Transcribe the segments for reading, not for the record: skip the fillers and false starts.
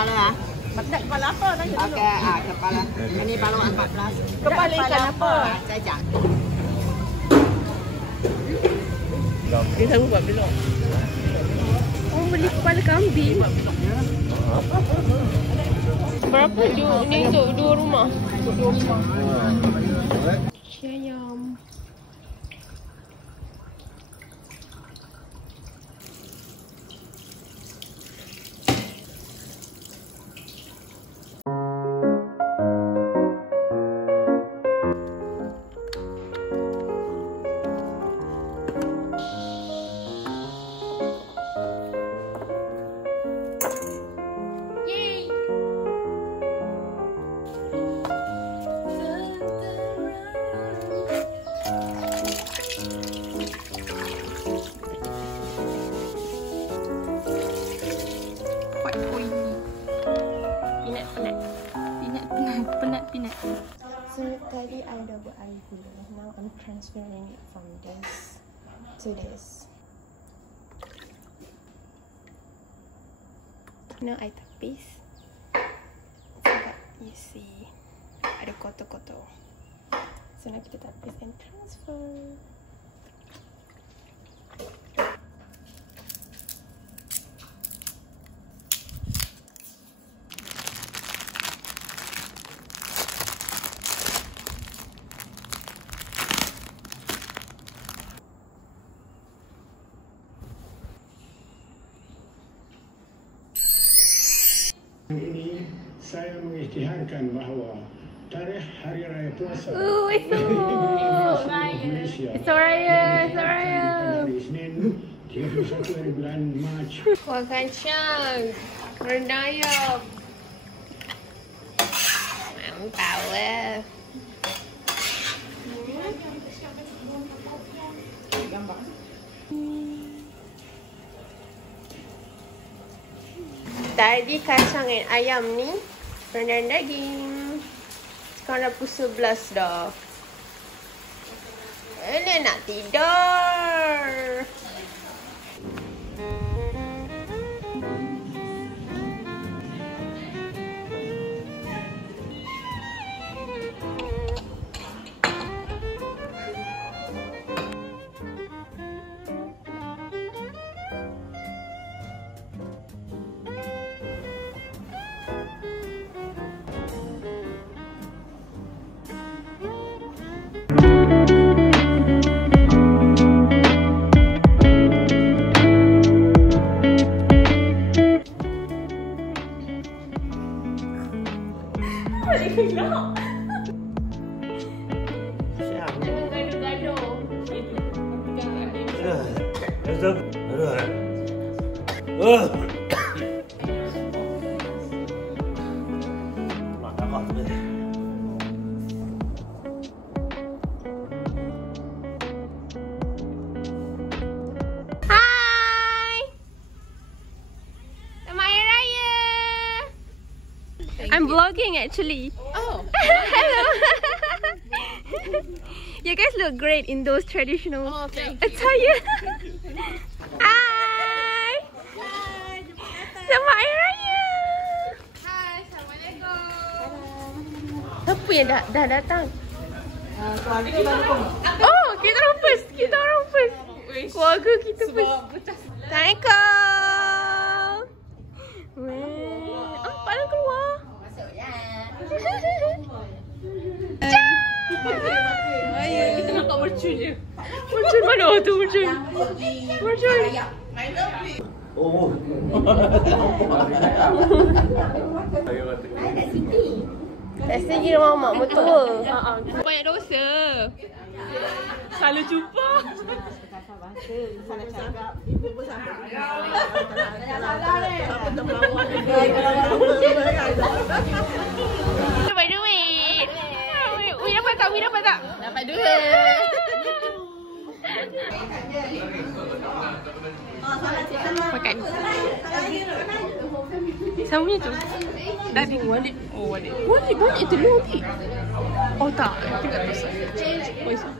kepala ah. Nak kepala apa? Tanya dulu. Okey, kepala. Ini balong 14. Kepala ikan apa? Saya cak. Dia tahu buat belok. Oh, beli kepala kambing. Berapa ni untuk 2 rumah? Untuk 2 rumah. Ayam. Penat. So tadi I dah buat air gula. Now I'm transferring it from this to this. Now I tapis. Sebab you see ada kotor-kotor. So now kita tapis and transfer. Ini saya mengisytiharkan bahawa tarikh Hari Raya Puasa Malaysia Soraya. hari Isnin 31 hari bulan Mac. Kuah kacang, rendang ayam. Mantap lah. Tadi kacang dan ayam ni rendang daging. Sekarang dah pukul 11 dah. Ini nak tidur. I'm vlogging actually. Oh. Hello. You guys look great in those traditional attire. Hi. Selamat Hari Raya. Hai, Assalamualaikum. Siapa yang dah datang? Keluarga kita dukung. Oh, kita orang first. Keluarga kita first. Assalamualaikum. Weh, paling keluar. Ayo, kita nak mercun je. Mercun mana tu mercun? Mercun. Oh. Biasa kira mak mertua. Banyak dosa. Salah jumpa. Salah cakap. Dapat duit. Ui dapat tak? Dapat duit. Makan. Samunya tu. Dari walik. Oh walik. Walik banyak telur ni. Oh tak. Kita tak pasal. Oh isa.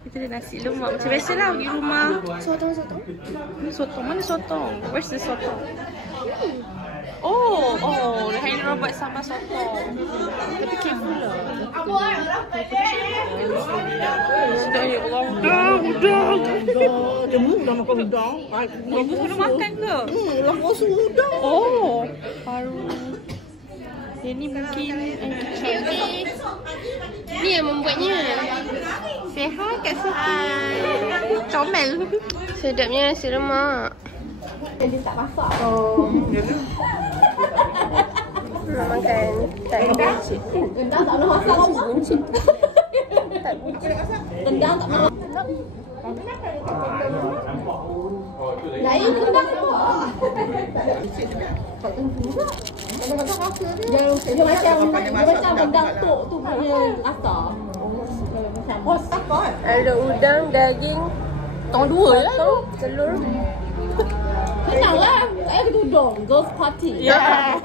Kita ada nasi lemak. Macam biasalah pergi rumah. Sotong. Sotong. Mana sotong? Where's the sotong? Oh, Henry buat sambal sotong. Tapi careful lah. Sudah ya Allah. Udang. Jemu dah makan udang. Ibu sudah makan ke? Lama sudah. Oh, baru. Ini mungkin Okay. Ni yang membuatnya. Say hi kat Siti. comel. Sedapnya nasi lemak. Makan tak buncit. Rendang tak nak masak apa? Buncit. Tak buncit. Rendang tak nak. Lain rendang tu. Tak tentu juga. Dia macam rendang tok tu punya rasa. Bos apa? Ada udang, daging, Tong dua lah. telur. Kenanglah. Saya kena udang. Girls party. Ya.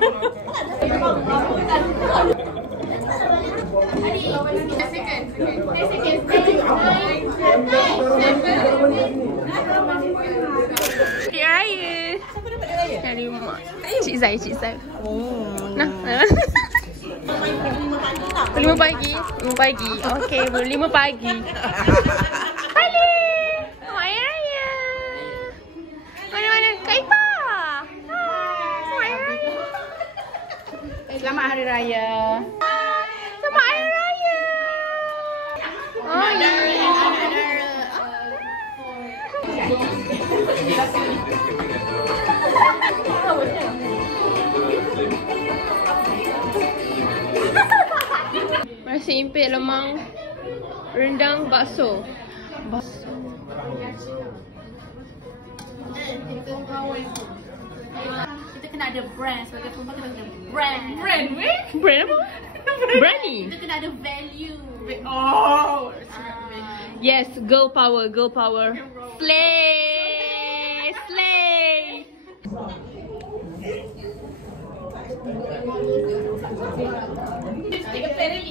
Raya. Dari mak. Cik Zai. Nah. 5 pagi. Okey, 5 pagi. Halo. Raya Raya. Mana? Kak Ipa. Hai. Raya. Selamat Hari Raya. Selamat Hari Raya. Oh, ya. Nasi impit, lemang, rendang, bakso. Kita kena ada brand sebagai perempuan, kita kena brand weh. Brand apa? Berani. Kita kena ada value. Yes, girl power. Slay.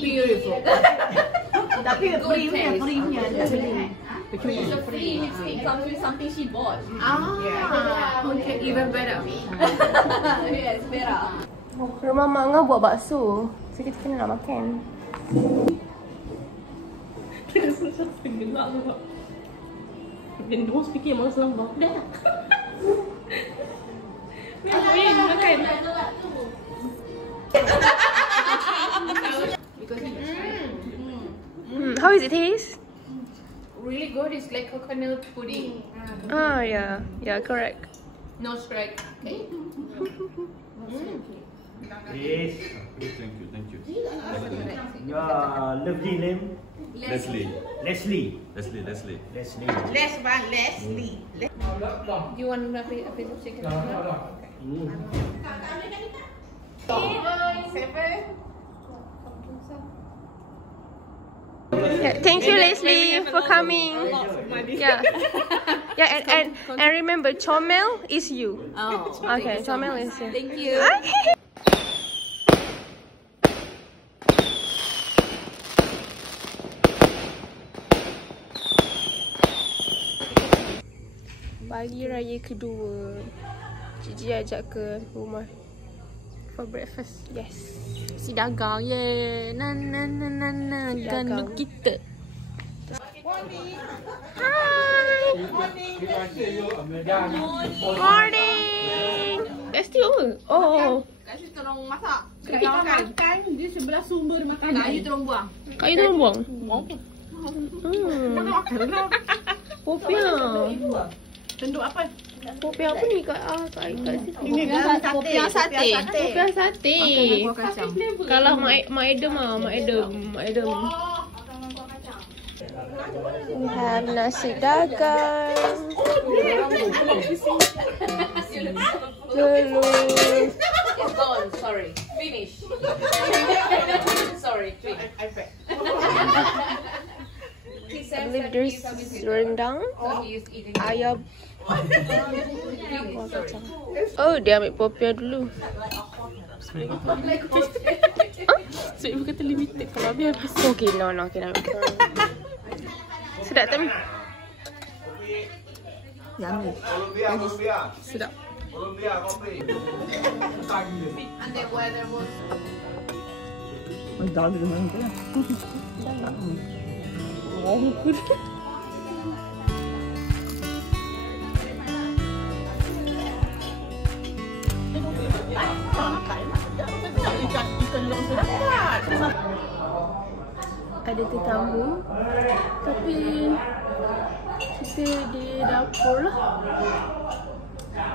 Beautiful. Tapi premium. It's a free lipstick comes with something she bought. Okay, even better. Yes, better. Rumah Mak Ngah buat bakso. So kita kena nak makan. Then don't speak yang masa lama. Dah. Makan. How is it taste? Really good. It's like coconut pudding. Ah, yeah, correct. No strike. Okay. Yes. Thank you. Your lovely name? Leslie. Leslie. Leslie. Leslie. Do you want a piece of chicken? Yeah, thank you, Leslie, for coming. Yeah, and remember, Chomel is you. Oh. Okay, Chomel is you. Thank you. Pagi raya kedua, Cik Ji ajak ke rumah for breakfast. Yes. Si dagang, ye. Gandu kita. Hi. Morning. Dah still over. Oh. Kat situ tolong masak. Kita makan di sebelah sumber makanan. Kayu tolong buang. Kayu tu buang. Popiah. Tenduk apa? Popiah apa ni kat situ? Ini Popiah sate. Popiah sate. Kalau Mak Adam. We have nasi dagang. Telur. It's gone. Sorry. Finish. Sorry. I bet. I believe there's rendang, ayam. Oh, dia ambil popiah dulu. So, ibu kata limited. Kalau habis. Okay, no, okay, no. Sedap tak? Yummy. Sedap. And the weather was. Ada tetamu, tapi kita di dapur lah.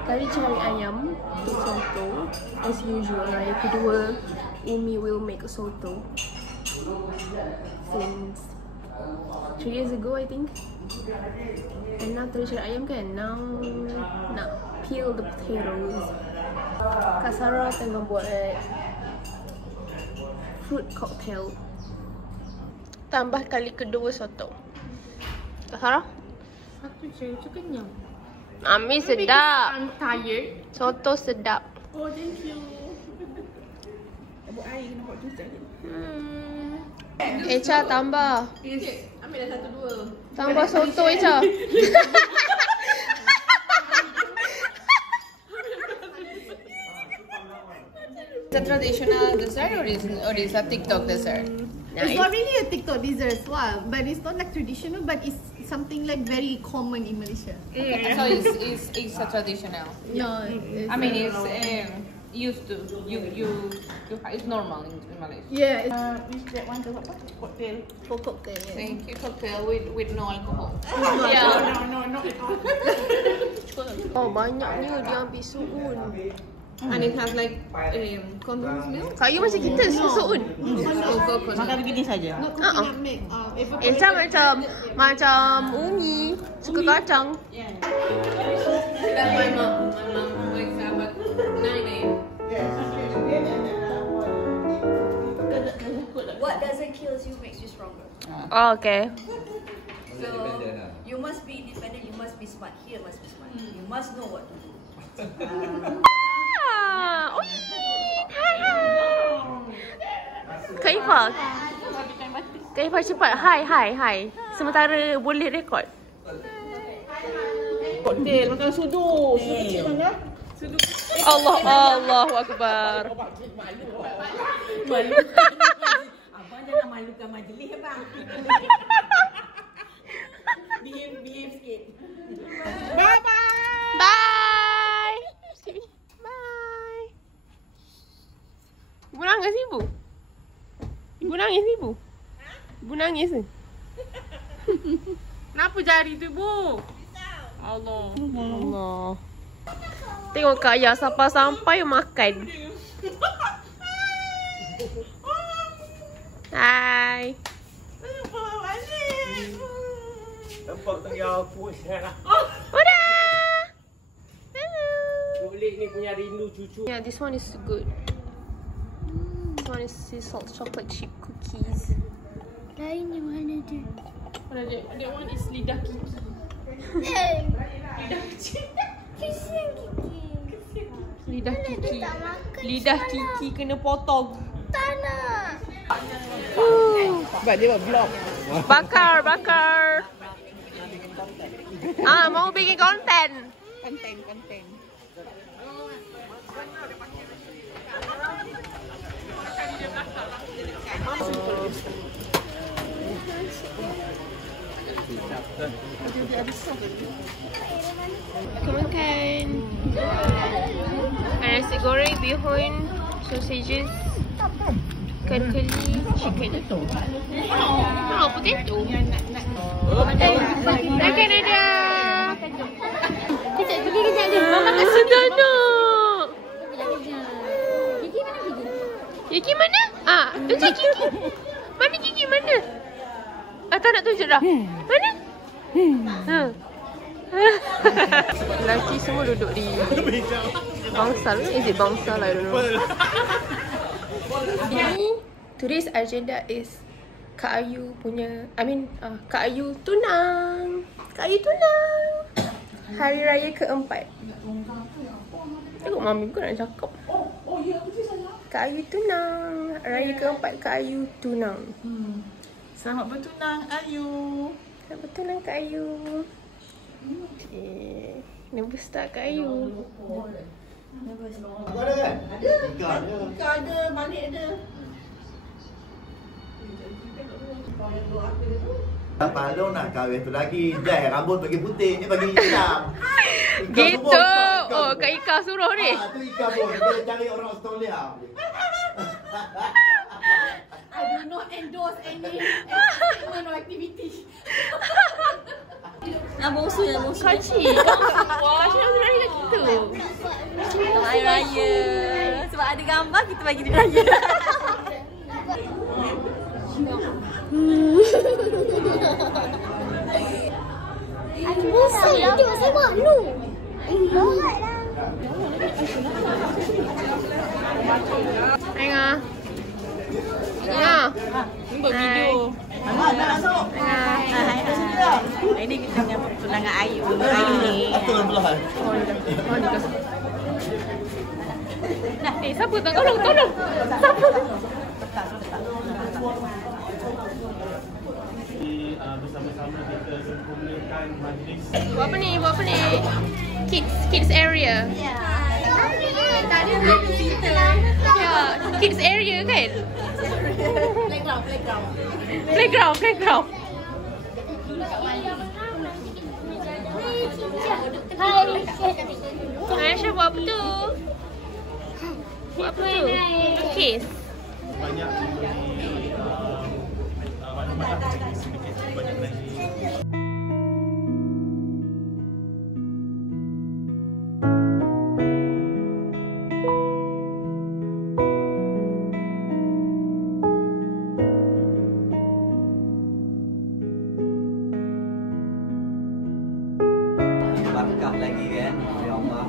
Kali cari ayam untuk soto as usual. Hari kedua Umi will make a soto since 3 years ago I think. And now terus cari ayam kan. Now nak peel the potatoes. Kak Sarah tengah buat fruit cocktail. Tambah kali kedua soto. Kak Sarah? Satu je, tu kenyang. Ami sedap. I'm tired. Soto sedap. Oh, thank you. Buat air kena buat tu tadi. Echa tambah. Ambil dah satu dua. Tambah soto Echa. Is a traditional dessert or is a TikTok dessert? It's not really a TikTok dessert, but it's not like traditional, but it's something like very common in Malaysia. So it's a traditional. No, I mean it's used to it's normal in Malaysia. yeah, Which that one tu apa? Cocktail. for cocktail. Yeah. Thank you. Cocktail with no alcohol. No. Oh, banyaknya dia ambil suun. And it has like condensed milk. Kayu macam kita suun. Makan begini saja. Not coconut milk. Echa macam Umi suka kacang. That my mom wakes up at 9 a.m. What doesn't kill you makes you stronger. Oh, okay. So you must be independent. You must be smart. Here must be smart. You must know what to do. Kaifah cepat. Hai. Sementara boleh rekod. Cocktail makan sudu. Sudu cik mana? Allahu Akbar. Malu. Abang jangan malukan majlis bang. Behave sikit. Bye. Bye. Ibu nangis ibu? Ibu nangis ibu? Ibu nangis ni? Kenapa jari tu bu? Allah. Tengok Kak Ayah sampai makan. Hai. Nampak tengah aku sekarang. Udah. Hello. Boleh ni punya rindu cucu. Yeah, this one is good. This one is sea salt chocolate chip cookies. Lain yang mana tu? That one is lidah kiki. Lidah kiki. Lidah kiki kena potong. Tak nak. Sebab dia buat vlog. Bakar. Mau bikin konten. Konten. Kita makan. Nasi goreng, bihun, sausages, ikan keli, chicken. Oh, potato. Makan ada. Kejap ada. Mama kasi dah nak. Gigi mana? Tunjuk gigi. Mana gigi mana? Tak nak tunjuk dah. Mana? Lelaki semua duduk di bangsal. Is it bangsal? I don't know. Ini today's agenda is Kak Ayu punya, Kak Ayu tunang. Hari Raya keempat. Tengok Mami bukan nak cakap. Kak Ayu tunang. Raya keempat Kak Ayu tunang. Selamat bertunang Ayu. Selamat bertunang Kak Ayu. Okay. Nervous tak Kak Ayu? Ada kan? Ada. Ada, Malik ada. Palung nak kahwin tu lagi. Jai rambut bagi putih, ni bagi hitam. Gitu. Oh, Kak Ika suruh ni. Tu Ika pun. Dia cari orang Australia. I do not endorse any statement or activity. Bongsu ya, bongsu. Kaci. Kaci nak suruh kat gitu. Hari Raya. Sebab ada gambar, kita bagi dia raya. Bosan dia saya malu. Tengah. Tengah. Ni buat video. Ini kita punya tunangan Ayu. Ayu ni. Nah, siapa tu? Tolong. Siapa tu? Bersama-sama kita sempurnakan majlis. Buat apa ni? Kids area. Ya. Ya, kids area kan? Playground. Hai. Aisyah buat apa tu? Buat apa tu? Kes. Banyak memberi maklumat sedikit banyak lagi. Barakah lagi kan. Ya Allah.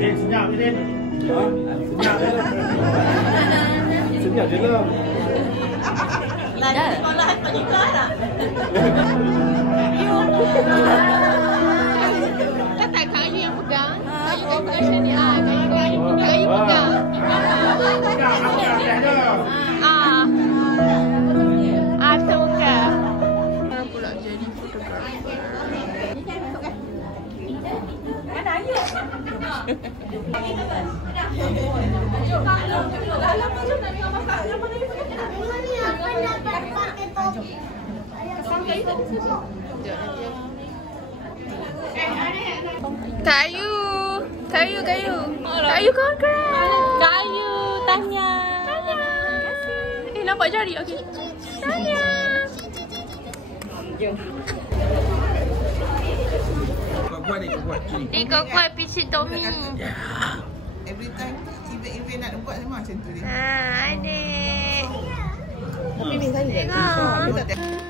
Senyap je ni. Senyap je lah. Lah, sekolah Pak Nikah tak? Kan tak Kak Ayu yang pegang? Kak Ayu kan pegang macam ni. Kak Ayu pegang. Kita buka. Orang pula jadi fotografer. Mana Ayu? Kak Ayu congrats. Kak Ayu, Tanya. Nampak jari? Okey. Tanya. Buat sini. Kau kuat pici Tommy. Every time event nak buat macam tu dia. Adik. Tapi ni saya Tengok.